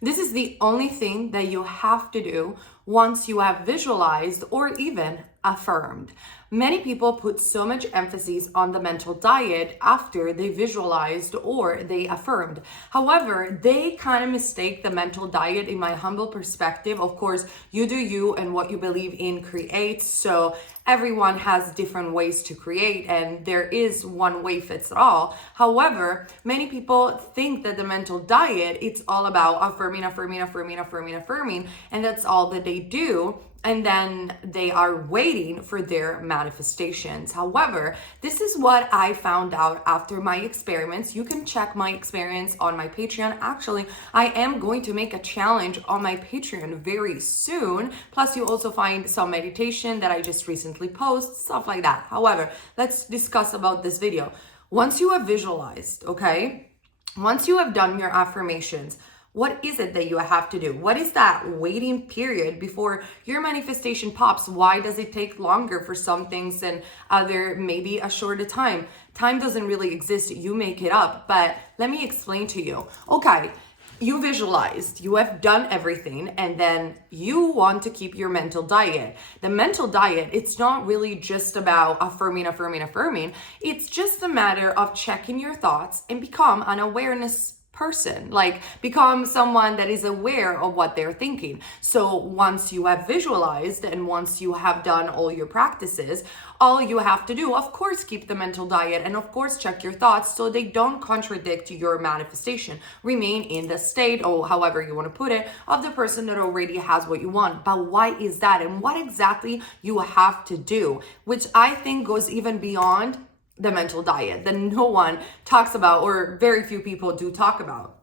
This is the only thing that you have to do once you have visualized or even affirmed. Many people put so much emphasis on the mental diet after they visualized or they affirmed. However, they kind of mistake the mental diet in my humble perspective. Of course, you do you, and what you believe in creates. So everyone has different ways to create, and there is one way fits all. However, many people think that the mental diet, it's all about affirming, and that's all that they do. And then they are waiting for their manifestations. However, this is what I found out after my experiments. You can check my experience on my Patreon. Actually, I am going to make a challenge on my Patreon very soon. Plus, you also find some meditation that I just recently posted, stuff like that. However, let's discuss about this video. Once you have visualized, okay? Once you have done your affirmations, what is it that you have to do? What is that waiting period before your manifestation pops? Why does it take longer for some things and other maybe a shorter time? Time doesn't really exist. You make it up. But let me explain to you. Okay, you visualized, you have done everything, and then you want to keep your mental diet. The mental diet, it's not really just about affirming. It's just a matter of checking your thoughts and become an awareness person, like become someone that is aware of what they're thinking. So once you have visualized and once you have done all your practices, all you have to do, of course, keep the mental diet and of course check your thoughts so they don't contradict your manifestation. Remain in the state, or however you want to put it, of the person that already has what you want. But why is that, and what exactly you have to do, which I think goes even beyond the mental diet that no one talks about, or very few people do talk about.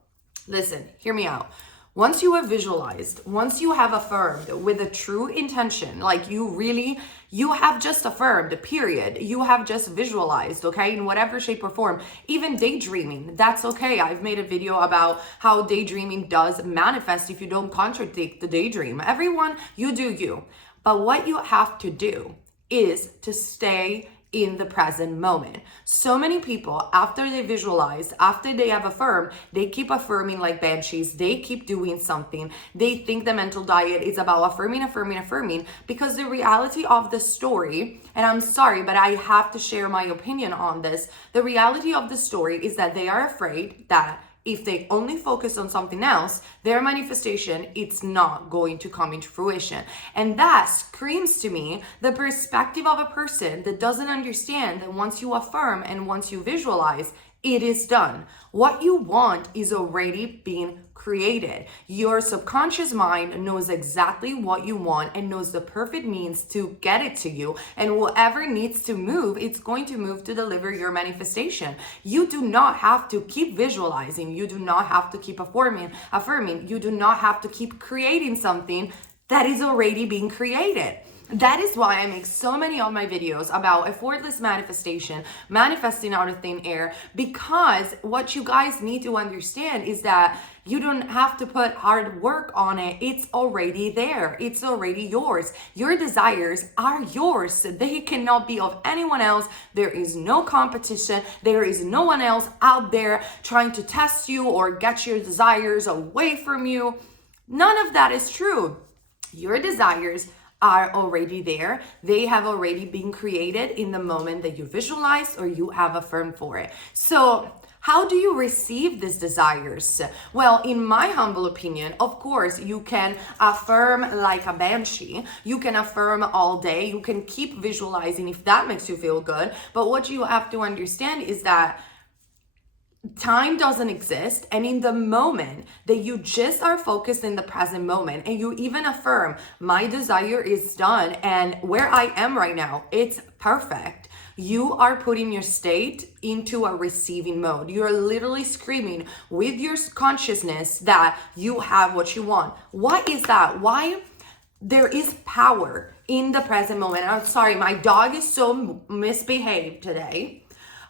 Listen, hear me out. Once you have visualized, once you have affirmed with a true intention, like you have just affirmed, period. You have just visualized, okay, in whatever shape or form. Even daydreaming, that's okay. I've made a video about how daydreaming does manifest if you don't contradict the daydream. Everyone, you do you. But what you have to do is to stay in the present moment. So many people, after they visualize, after they have affirmed, they keep affirming like banshees. They keep doing something. They think the mental diet is about affirming, because the reality of the story, and I'm sorry, but I have to share my opinion on this. The reality of the story is that they are afraid that if they only focus on something else, their manifestation, it's not going to come into fruition. And that screams to me the perspective of a person that doesn't understand that once you affirm and once you visualize, it is done. What you want is already being created. Your subconscious mind knows exactly what you want and knows the perfect means to get it to you. And whatever needs to move, it's going to move to deliver your manifestation. You do not have to keep visualizing. You do not have to keep affirming. You do not have to keep creating something that is already being created. That is why I make so many of my videos about effortless manifestation, manifesting out of thin air, because what you guys need to understand is that you don't have to put hard work on it. It's already there. It's already yours. Your desires are yours. They cannot be of anyone else. There is no competition. There is no one else out there trying to test you or get your desires away from you. None of that is true. Your desires are already there. They have already been created in the moment that you visualize or you have affirmed for it. So how do you receive these desires? Well, in my humble opinion, of course, you can affirm like a banshee. You can affirm all day. You can keep visualizing if that makes you feel good. But what you have to understand is that time doesn't exist, and in the moment that you just are focused in the present moment and you even affirm, my desire is done and where I am right now, it's perfect. You are putting your state into a receiving mode. You're literally screaming with your consciousness that you have what you want. Why is that? Why? There is power in the present moment. I'm sorry, my dog is so misbehaved today.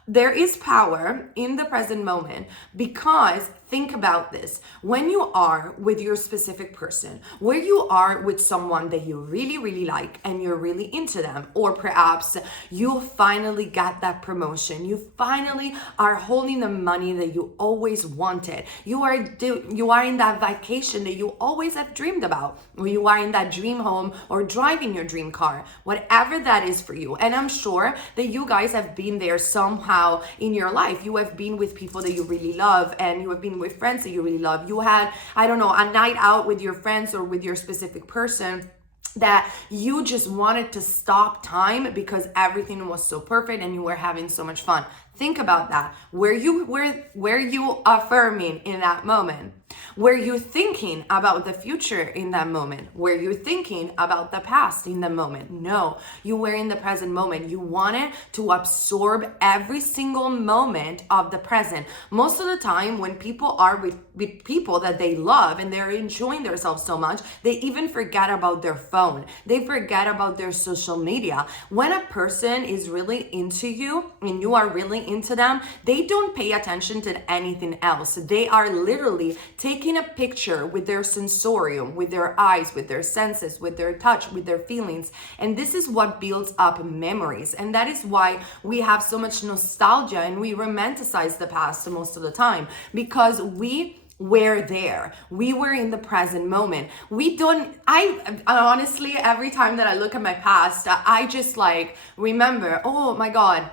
There is power in the present moment because think about this. When you are with your specific person, where you are with someone that you really, really like and you're really into them, or perhaps you finally got that promotion, you finally are holding the money that you always wanted, you are in that vacation that you always have dreamed about, or you are in that dream home or driving your dream car, whatever that is for you. And I'm sure that you guys have been there somehow in your life. You have been with people that you really love, and you have been with friends that you really love. You had, I don't know, a night out with your friends or with your specific person that you just wanted to stop time because everything was so perfect and you were having so much fun. Think about that. Were you affirming in that moment? Were you thinking about the future in that moment? Were you thinking about the past in the moment? No, you were in the present moment. You wanted to absorb every single moment of the present. Most of the time when people are with people that they love and they're enjoying themselves so much, they even forget about their phone. They forget about their social media. When a person is really into you and you are really into them, they don't pay attention to anything else. They are literally taking a picture with their sensorium, with their eyes, with their senses, with their touch, with their feelings. And this is what builds up memories. And that is why we have so much nostalgia and we romanticize the past most of the time, because we were there. We were in the present moment. I honestly, every time that I look at my past, I just like remember, oh my God,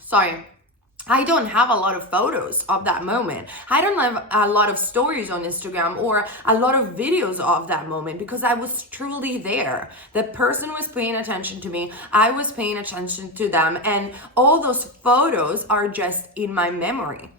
sorry. I don't have a lot of photos of that moment. I don't have a lot of stories on Instagram or a lot of videos of that moment because I was truly there. The person was paying attention to me. I was paying attention to them. And all those photos are just in my memory.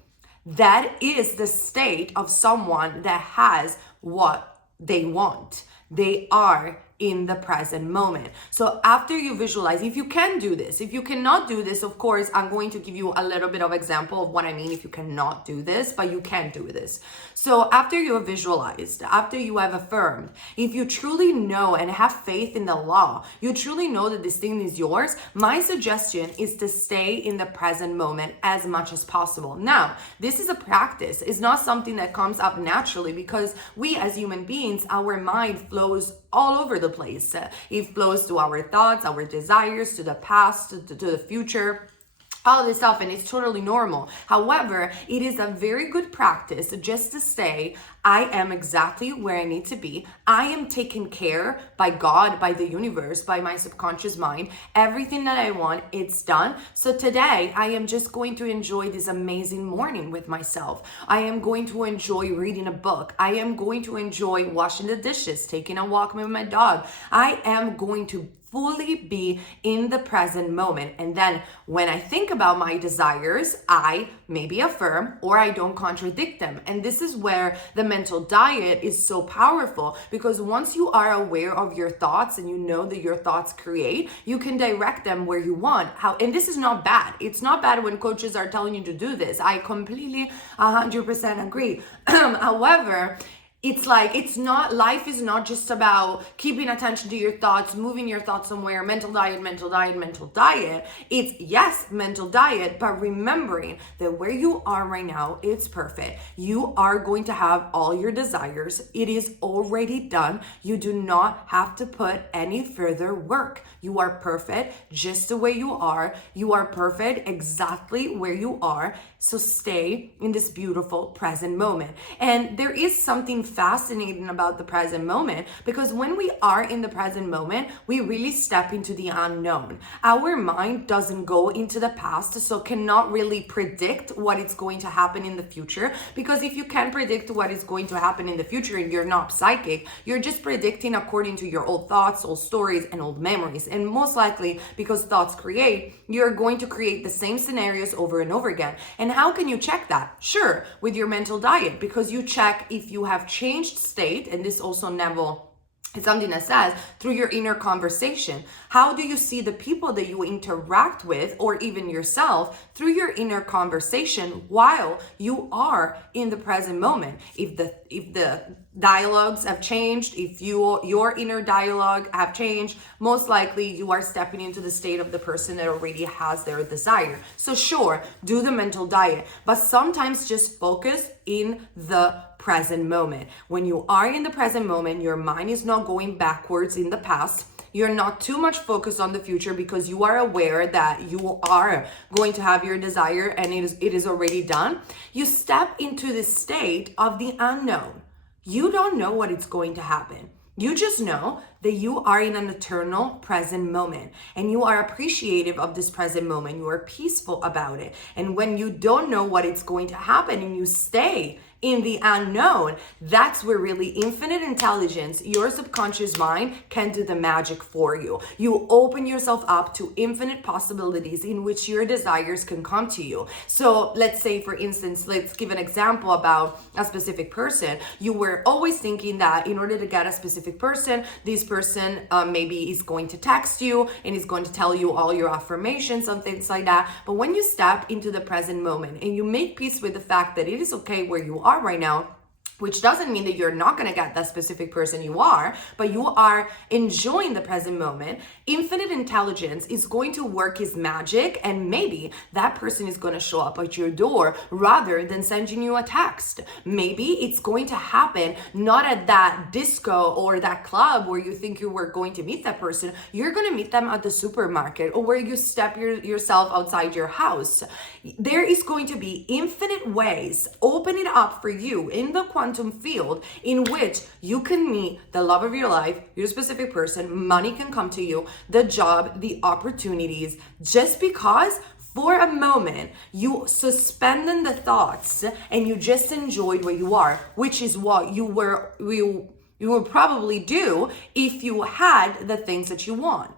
That is the state of someone that has what they want. They are in the present moment. So after you visualize, if you can do this, if you cannot do this, of course, I'm going to give you a little bit of example of what I mean if you cannot do this, but you can do this. So after you have visualized, after you have affirmed, if you truly know and have faith in the law, you truly know that this thing is yours, my suggestion is to stay in the present moment as much as possible. Now, this is a practice. It's not something that comes up naturally because we as human beings, our mind flows all over the place. It flows to our thoughts, our desires, to the past, to the future, all this stuff, and it's totally normal. However, it is a very good practice just to say, I am exactly where I need to be. I am taken care by God, by the universe, by my subconscious mind. Everything that I want, it's done. So today, I am just going to enjoy this amazing morning with myself. I am going to enjoy reading a book. I am going to enjoy washing the dishes, taking a walk with my dog. I am going to fully be in the present moment. And then when I think about my desires, I maybe affirm or I don't contradict them. And this is where the mental diet is so powerful, because once you are aware of your thoughts and you know that your thoughts create, you can direct them where you want. And this is not bad. It's not bad when coaches are telling you to do this. I completely 100% agree. However, it's like, life is not just about keeping attention to your thoughts, moving your thoughts somewhere, mental diet. It's, yes, mental diet, but remembering that where you are right now, it's perfect. You are going to have all your desires. It is already done. You do not have to put any further work. You are perfect just the way you are. You are perfect exactly where you are. So stay in this beautiful present moment. And there is something fascinating about the present moment, because when we are in the present moment, we really step into the unknown. Our mind doesn't go into the past, so cannot really predict what is going to happen in the future, because if you can predict what is going to happen in the future and you're not psychic, you're just predicting according to your old thoughts, old stories, and old memories. And most likely, because thoughts create, you're going to create the same scenarios over and over again. And how can you check that? Sure, with your mental diet, because you check if you have changed state, and this also It's something that says through your inner conversation. How do you see the people that you interact with, or even yourself, through your inner conversation while you are in the present moment? If the dialogues have changed, if your inner dialogue have changed, most likely you are stepping into the state of the person that already has their desire. So sure, do the mental diet, but sometimes just focus in the present moment. When you are in the present moment, your mind is not going backwards in the past. You're not too much focused on the future because you are aware that you are going to have your desire and it is already done. You step into the state of the unknown. You don't know what is going to happen. You just know that you are in an eternal present moment and you are appreciative of this present moment. You are peaceful about it. And when you don't know what is going to happen and you stay in the unknown, that's where really infinite intelligence, your subconscious mind, can do the magic for you. You open yourself up to infinite possibilities in which your desires can come to you. So let's say, for instance, let's give an example about a specific person. You were always thinking that in order to get a specific person, this person maybe is going to text you and is going to tell you all your affirmations and things like that. But when you step into the present moment and you make peace with the fact that it is okay where you are right now, which doesn't mean that you're not going to get that specific person you are, but you are enjoying the present moment, infinite intelligence is going to work its magic, and maybe that person is going to show up at your door rather than sending you a text. Maybe it's going to happen not at that disco or that club where you think you were going to meet that person. You're going to meet them at the supermarket or where you step yourself outside your house. There is going to be infinite ways open it up for you in the quantum field in which you can meet the love of your life, your specific person, money can come to you, the job, the opportunities, just because for a moment you suspended the thoughts and you just enjoyed where you are, which is what you would probably do if you had the things that you want.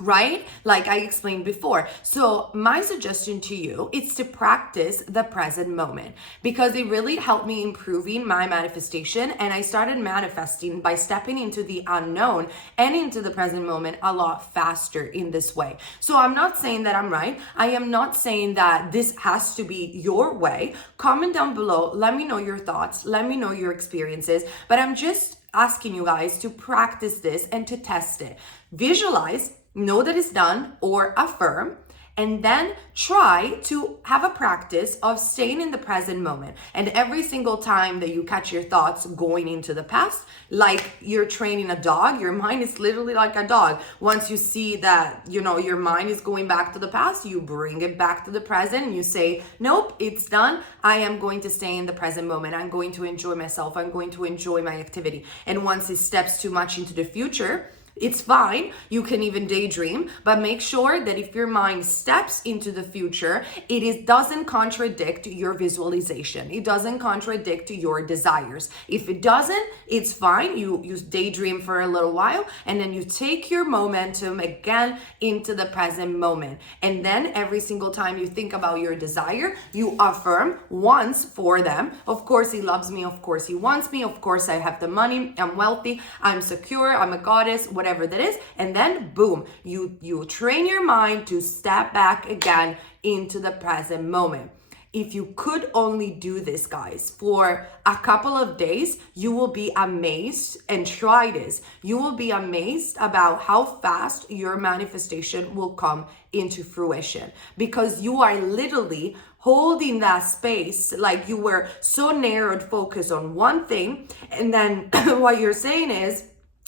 Right? Like I explained before. So my suggestion to you is to practice the present moment, because it really helped me improving my manifestation, and I started manifesting by stepping into the unknown and into the present moment a lot faster in this way. So I'm not saying that I'm right. I am not saying that this has to be your way. Comment down below. Let me know your thoughts. Let me know your experiences. But I'm just asking you guys to practice this and to test it. Visualize, know that it's done, or affirm, and then try to have a practice of staying in the present moment. And every single time that you catch your thoughts going into the past, like you're training a dog, your mind is literally like a dog. Once you see that, your mind is going back to the past, you bring it back to the present and you say, nope, it's done. I am going to stay in the present moment. I'm going to enjoy myself. I'm going to enjoy my activity. And once it steps too much into the future, it's fine. You can even daydream, but make sure that if your mind steps into the future, doesn't contradict your visualization. It doesn't contradict your desires. If it doesn't, it's fine. You daydream for a little while, and then you take your momentum again into the present moment. And then every single time you think about your desire, you affirm once for them. Of course, he loves me. Of course, he wants me. Of course, I have the money. I'm wealthy. I'm secure. I'm a goddess. Whatever that is, and then boom, you train your mind to step back again into the present moment. If you could only do this, guys, for a couple of days, you will be amazed, and try this. You will be amazed about how fast your manifestation will come into fruition, because you are literally holding that space, like you were so narrowed focus on one thing, and then what you're saying is,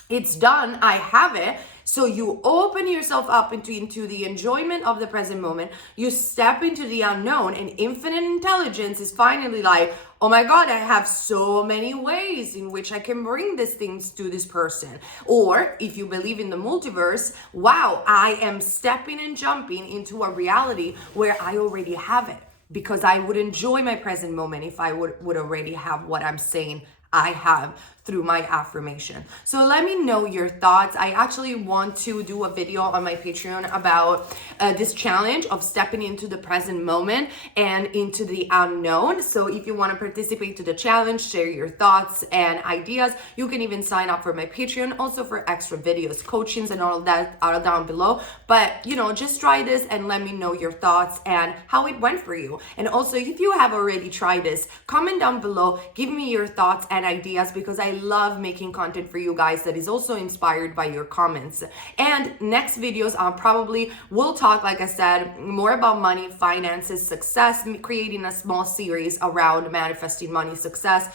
it's done, I have it. So you open yourself up into the enjoyment of the present moment. You step into the unknown, and infinite intelligence is finally like, oh my God, I have so many ways in which I can bring these things to this person. Or if you believe in the multiverse, wow, I am stepping and jumping into a reality where I already have it, because I would enjoy my present moment if I would already have what I'm saying I have through my affirmation. So let me know your thoughts. I actually want to do a video on my Patreon about this challenge of stepping into the present moment and into the unknown. So if you want to participate to the challenge, share your thoughts and ideas, you can even sign up for my Patreon also for extra videos, coachings and all of that are down below. But just try this and let me know your thoughts and how it went for you. And also, if you have already tried this, comment down below, give me your thoughts and ideas, because I love making content for you guys that is also inspired by your comments. And next videos probably will talk, like I said, more about money, finances, success, creating a small series around manifesting money, success,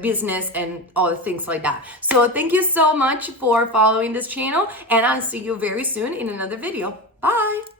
business, and all the things like that. So thank you so much for following this channel, and I'll see you very soon in another video. Bye.